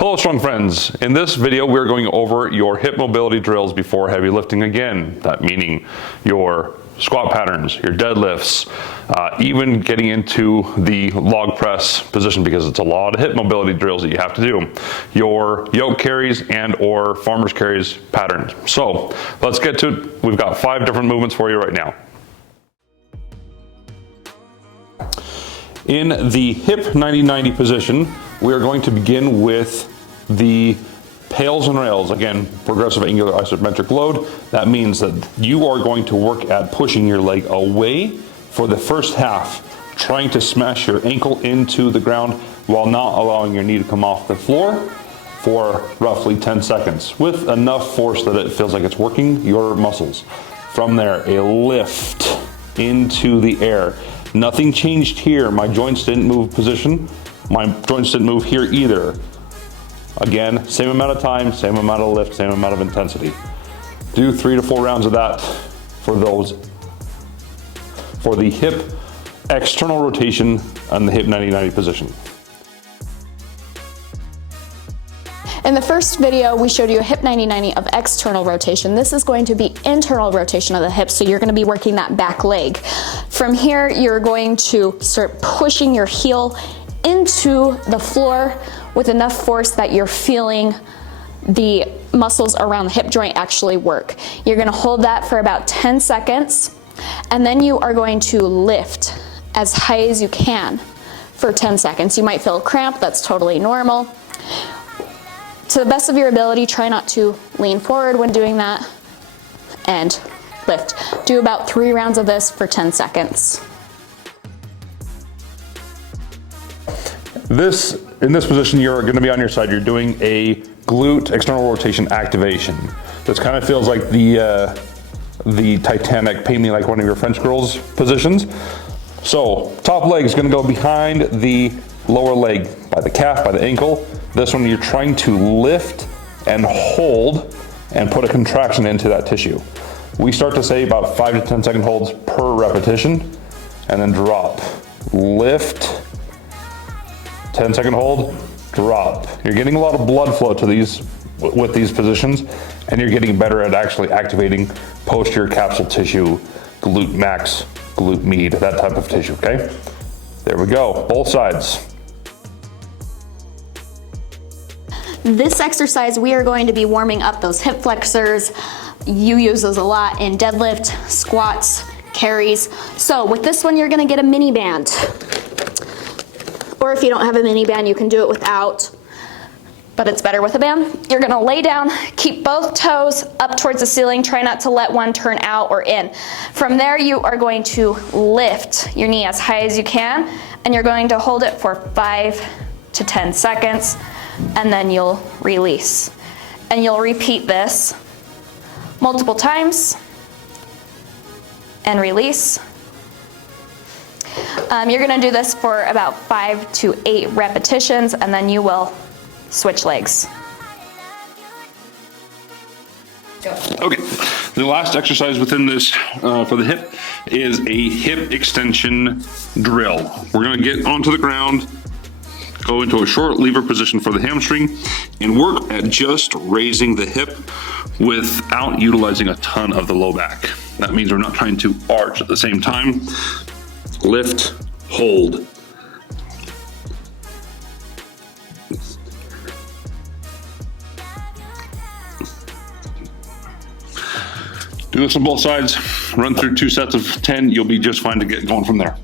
Hello strong friends. In this video we're going over your hip mobility drills before heavy lifting again. That meaning your squat patterns, your deadlifts, even getting into the log press position because it's a lot of hip mobility drills that you have to do. Your yoke carries and or farmer's carries patterns. So let's get to it. We've got 5 different movements for you right now. In the hip 90-90 position, we are going to begin with the pails and rails. Again, progressive angular isometric load. That means that you are going to work at pushing your leg away for the first half, trying to smash your ankle into the ground while not allowing your knee to come off the floor for roughly 10 seconds with enough force that it feels like it's working your muscles. From there, a lift into the air. Nothing changed here. My joints didn't move position. My joints didn't move here either. Again, same amount of time, same amount of lift, same amount of intensity. Do 3 to 4 rounds of that for those. For the hip external rotation and the hip 90-90 position. In the first video, we showed you a hip 90-90 of external rotation. This is going to be internal rotation of the hip, so you're going to be working that back leg. From here, you're going to start pushing your heel into the floor with enough force that you're feeling the muscles around the hip joint actually work. You're going to hold that for about 10 seconds, and then you are going to lift as high as you can for 10 seconds. You might feel a cramp, that's totally normal. To the best of your ability, try not to lean forward when doing that, and lift. Do about 3 rounds of this for 10 seconds. In this position, you're going to be on your side. You're doing a glute external rotation activation. This kind of feels like the Titanic paint me like one of your French girls positions. So top leg is going to go behind the lower leg by the calf, by the ankle. This one you're trying to lift and hold and put a contraction into that tissue. We start to say about 5 to 10 second holds per repetition and then drop. Lift, 10 second hold, drop. You're getting a lot of blood flow to these with these positions, and you're getting better at actually activating posterior capsule tissue, glute max, glute med, that type of tissue, okay? There we go, both sides. This exercise, we are going to be warming up those hip flexors. You use those a lot in deadlift, squats, carries. So with this one, you're gonna get a mini band. Or if you don't have a mini band, you can do it without, but it's better with a band. You're gonna lay down, keep both toes up towards the ceiling, try not to let one turn out or in. From there, you are going to lift your knee as high as you can, and you're going to hold it for 5 to 10 seconds, and then you'll release. And you'll repeat this multiple times, and release. You're gonna do this for about 5 to 8 repetitions, and then you will switch legs. Go. Okay, the last exercise within this for the hip is a hip extension drill. We're gonna get onto the ground, go into a short lever position for the hamstring, and work at just raising the hip without utilizing a ton of the low back. That means we're not trying to arch at the same time. Lift, hold. Do this on both sides, run through 2 sets of 10, you'll be just fine to get going from there.